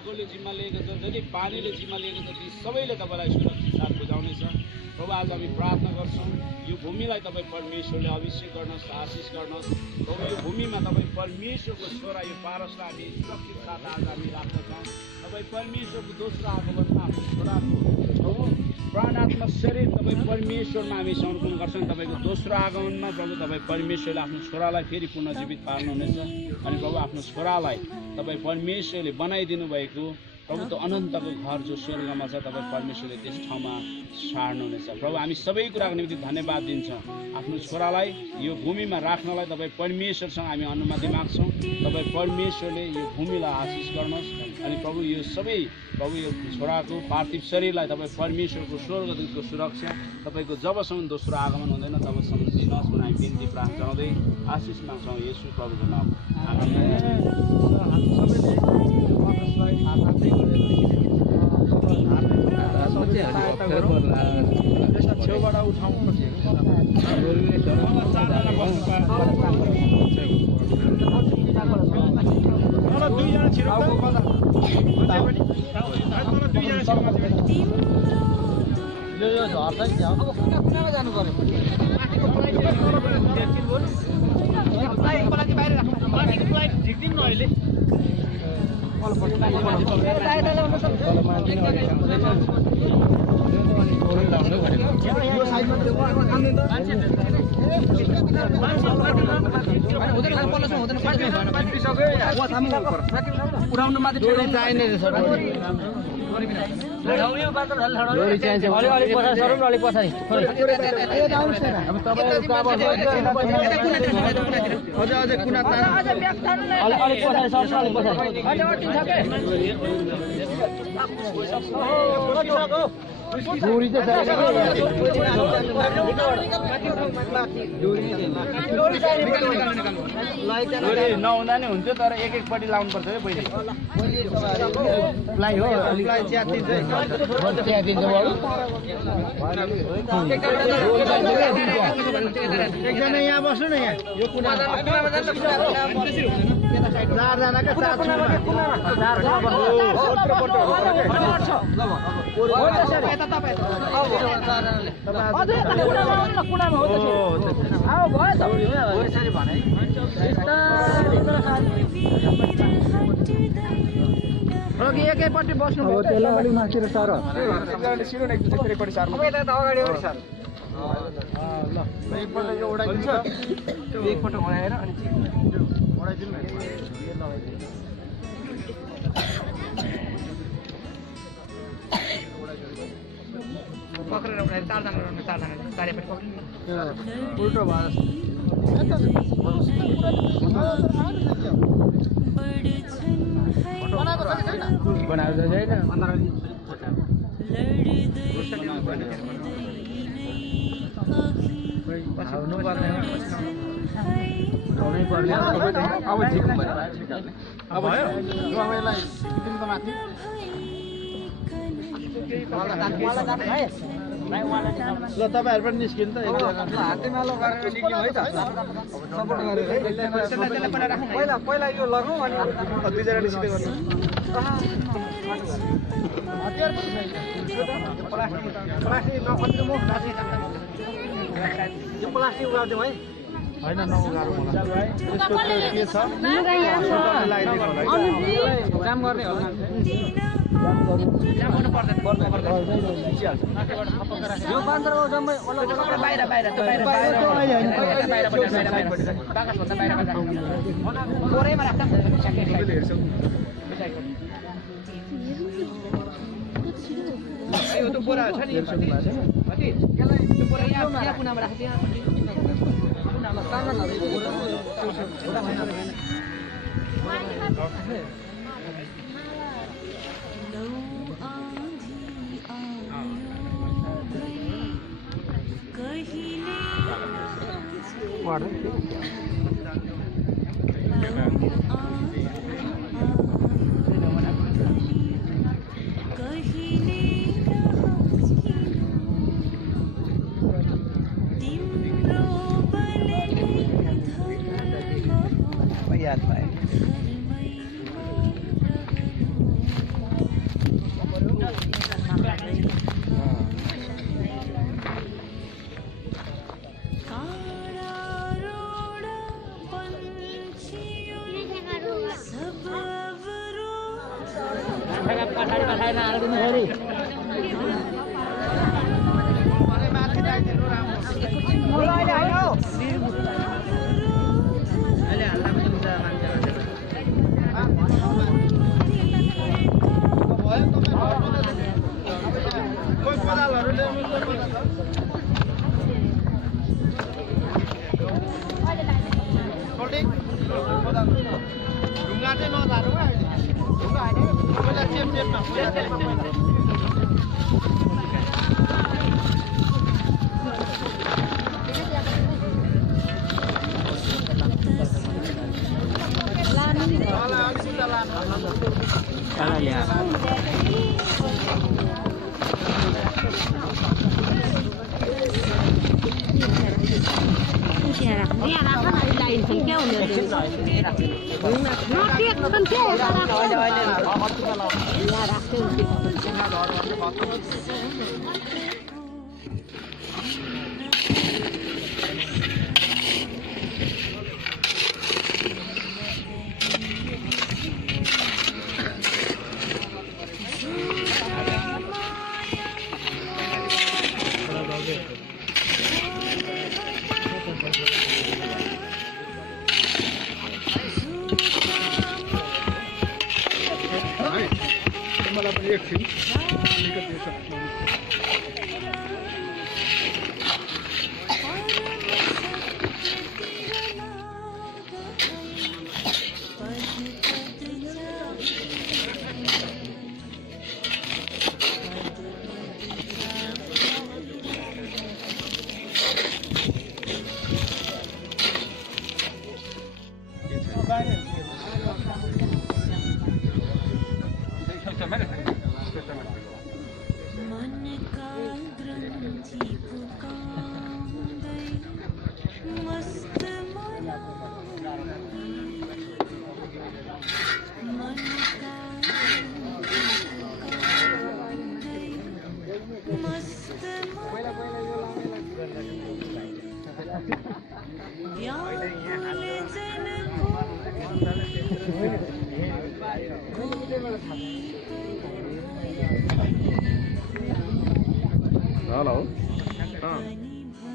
आगोले जिम्मा लिएको छ, जति पानीले जिम्मा लिएको छ, ती सबैले तपाईँलाई सुरक्षित साथ बुझाउनेछ। प्रभु आज हामी प्रार्थना गर्छौँ, यो भूमिलाई तपाईँ परमेश्वरले अभिषेक गर्नुहोस्, आशिष गर्नुहोस्। प्रभु यो भूमिमा तपाईँ परमेश्वरको छोरा यो पारसलाई हामी सुरक्षित साथ आज हामी राख्दछौँ। तपाईँ परमेश्वरको दोस्रो आगमनमा आफ्नो छोराको प्रभु प्राण आत्मा शरीर तपाईँ परमेश्वरमा हामी समर्पण गर्छौँ। तपाईँको दोस्रो आगमनमा प्रभु तपाईँ परमेश्वरले आफ्नो छोरालाई फेरि पुनर्जीवित पार्नुहुनेछ। अनि प्रभु आफ्नो छोरालाई तपाईँ परमेश्वरले बनाइदिनु भएको प्रभु त अनन्तको घर जो स्वर्गमा छ, तपाईँ परमेश्वरले त्यस ठाउँमा सार्नुहुनेछ। प्रभु हामी सबै कुराको निम्ति धन्यवाद दिन्छौँ। आफ्नो छोरालाई यो भूमिमा राख्नलाई तपाईँ परमेश्वरसँग हामी अनुमति माग्छौँ। तपाईँ परमेश्वरले यो भूमिलाई आशिष गर्नुहोस्। अनि प्रभु यो सबै प्रभु यो छोराको पार्थिव शरीरलाई तपाईँ परमेश्वरको स्वर्गदूतको सुरक्षा तपाईँको जबसम्म दोस्रो आगमन हुँदैन तबसम्म दिनुहोस् भनेर हामी बिन्ती प्रार्थना गराउँदै आशिष माग्छौँ येशू प्रभुको नाम। छेउबाट उठाउँ दुईजना छिरो यो झर्छ कि अब कुनामा जानु पर्यो फ्लाइट झिक्दिनु न अहिले उठाउनु माथि चाहिने नहुँदा नि हुन्थ्यो तर एक एकपट्टि लाउनुपर्छ है पहिले फ्लाइ हो एकजना यहाँ बस्नु न यहाँ यो चारजनाका एकैपट्टि बस्नु त्यसलाई अलिक माथितिर सर सिरो न एकपट्टि सर अगाडि सर ल एकपल्ट यो उडाइदिन्छ एकपल्ट उडाएर अनि उडाइदिनु पक्रेर उडाएर चारजना चारैपट्टि पक्रिनु उल्टो भयो बनाएको छैन आउनु पर्ने अब झिक्नु पर्यो अब तपाईँलाई सिक्किम त माथि ल तपाईँहरू पनि निस्किनु त हातेमालो गरेर निस्किनु है त सपोर्ट गरेर पहिला यो लगाउँ अनि दुईजना निस्किँदै गर्नु प्लास्टिक नखोज्नु यो प्लास्टिक उगाउँथ्यौँ है होइन नउगारौँ मलाई यसको के छ काम गर्ने होला यो बान्द्राको जम्मै बाहिर बाहिर यो त बोरा छ नि त्यो बोरा यहाँ कुनामा राख्छ यहाँ कुनामा सानो याद पाए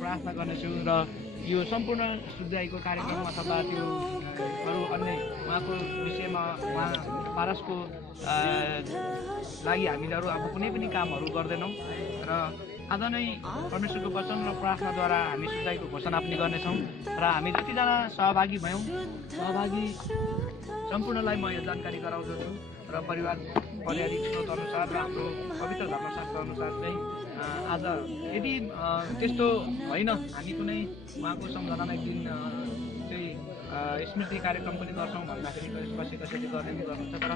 प्रार्थना गर्नेछु र यो सम्पूर्ण सुधाइको कार्यक्रम अथवा त्यो अरू अन्य उहाँको विषयमा उहाँ पारसको लागि हामीहरू अब कुनै पनि कामहरू गर्दैनौँ र आज नै परमेश्वरको वचन र प्रार्थनाद्वारा हामी सुधाइको घोषणा पनि गर्नेछौँ र हामी जतिजना सहभागी भयौँ सहभागी सम्पूर्णलाई म यो जानकारी गराउँदछु र परिवार पारिवारिक स्रोत अनुसार र हाम्रो पवित्र धर्मशास्त्र अनुसार चाहिँ आज यदि त्यस्तो होइन हामी कुनै उहाँको सम्झनामा एक दिन चाहिँ स्मृति कार्यक्रम पनि गर्छौँ भन्दाखेरि कसैले गर्ने पनि गर्नुहुन्छ तर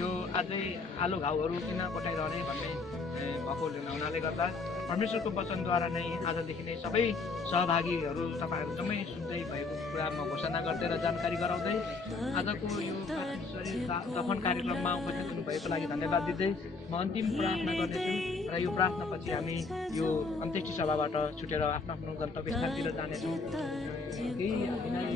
यो अझै आलु घाउहरू किन पठाइरहने भन्ने भएको हुनाले गर्दा परमेश्वरको वचनद्वारा नै आजदेखि नै सबै सहभागीहरू तपाईँहरू जम्मै सुन्दै भएको कुरा म घोषणा गर्दै र जानकारी गराउँदै आजको यो शरीर दफन कार्यक्रममा उपस्थित हुनुभएको लागि धन्यवाद दिँदै म अन्तिम प्रार्थना गर्नेछु र यो प्रार्थनापछि हामी यो अन्त्येष्टि सभाबाट छुटेर आफ्नो आफ्नो गन्तव्य स्थानतिर जानेछौँ। केही हामीलाई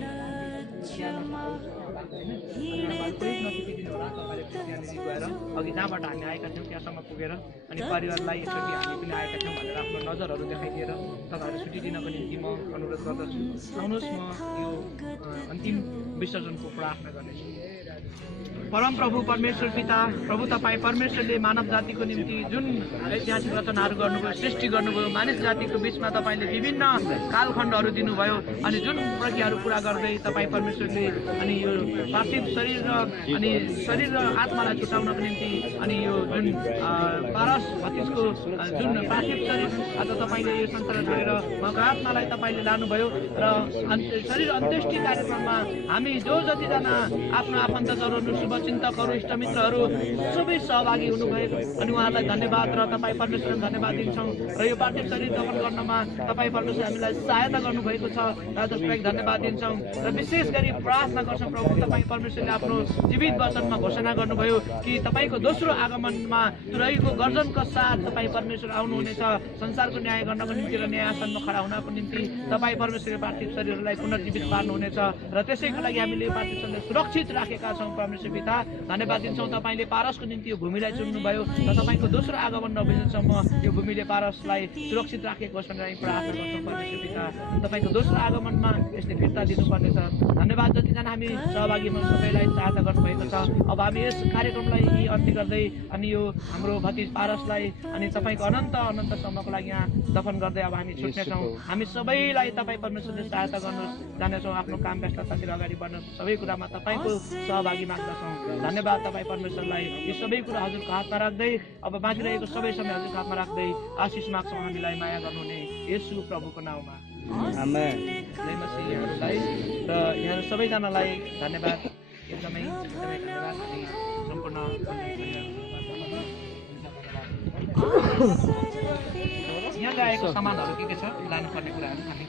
गएर अघि जहाँबाट हामी आएका थियौँ त्यहाँसम्म पुगेर अनि परिवारलाई यसरी हामी पनि आएका छौँ भनेर आफ्नो नजरहरू देखाइदिएर तपाईँहरू छुट्टी दिनको निम्ति म अनुरोध गर्दछु। आउनुहोस् म यो अन्तिम विसर्जनको प्रार्थना गर्नेछु। परम प्रभु परमेश्वर पिता प्रभु तपाईँ परमेश्वरले मानव जातिको निम्ति जुन ऐतिहासिक रचनाहरू गर्नुभयो सृष्टि गर्नुभयो मानिस जातिको बिचमा तपाईँले विभिन्न कालखण्डहरू दिनुभयो अनि जुन प्रक्रियाहरू पुरा गर्दै तपाईँ परमेश्वरले अनि यो पार्थिव शरीर र आत्मालाई छुटाउनको निम्ति अनि यो जुन पारस भतिजको जुन पार्थिव शरीर आज तपाईँले यो संसार छोडेर उहाँको आत्मालाई तपाईँले लानुभयो र शरीर अन्त्येष्टि कार्यक्रममा हामी जो जतिजना आफ्नो आफन्तजहरू शुभचिन्तकहरू इष्टमित्रहरू सबै सहभागी हुनुभयो अनि उहाँलाई धन्यवाद र तपाईँ परमेश्वरलाई धन्यवाद दिन्छौँ र यो पार्थिव शरीर दफन गर्नमा तपाईँ परमेश्वर हामीलाई सहायता गर्नुभएको छ र त्यसलाई धन्यवाद दिन्छौँ र विशेष गरी प्रार्थना गर्छौँ प्रभु तपाईँ परमेश्वरले आफ्नो जीवित वचनमा घोषणा गर्नुभयो कि तपाईँको दोस्रो आगमनमा रहेको गर्जनको साथ तपाईँ परमेश्वर आउनुहुनेछ संसारको न्याय गर्नको निम्ति र न्याय आसनमा खडा हुनको निम्ति तपाईँ परमेश्वरले पार्थिव शरीरहरूलाई पुनर्जीवित पार्नुहुनेछ र त्यसैको लागि हामीले पार्थिव शरीरलाई सुरक्षित राखेका छौँ परमेश्वर पिता धन्यवाद दिन्छौँ तपाईँले पारसको निम्ति यो भूमिलाई चुन्नुभयो र तपाईँको दोस्रो आगमन नभइन्जेलसम्म यो भूमिले पारसलाई सुरक्षित राखेको होस् भनेर हामी प्रार्थना गर्छौँ परमेश्वर पिता। दोस्रो आगमनमा यसले फिर्ता दिनुपर्नेछ। धन्यवाद जतिजना हामी सहभागी सबैलाई सहायता गर्नुभएको छ। अब हामी यस कार्यक्रमलाई यी अन्त्य गर्दै अनि यो हाम्रो भतिज पारसलाई अनि तपाईँको अनन्तसम्मको लागि यहाँ दफन गर्दै अब हामी छुट्नेछौँ। हामी सबैलाई तपाईँ परमेश्वरले सहायता गर्नुहोस्, जानेछौँ आफ्नो काम व्यस्ततातिर अगाडि बढ्नु सबै कुरामा तपाईँको सहभागी माग्दछौँ। धन्यवाद तपाईँ परमेश्वरलाई। यो सबै कुरा हजुरको हातमा राख्दै अब बाँकी रहेको सबै समय हजुरको हातमा राख्दै आशिष माग्छौँ हामीलाई माया गर्नुहुने येशू प्रभुको नाउँमा। आमेन। जय मसीह यहाँहरूलाई र यहाँहरू सबैजनालाई धन्यवाद, एकदमै एकदमै धन्यवाद। हामी सम्पूर्ण यहाँ ल्याएको सामानहरू के छ लानुपर्ने कुराहरू हामी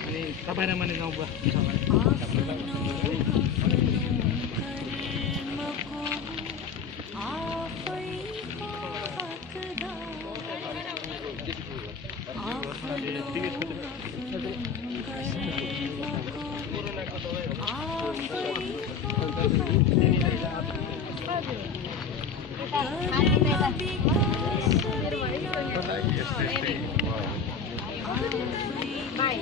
अनि तपाईँ र मैले गाउँ बस्छ Bye.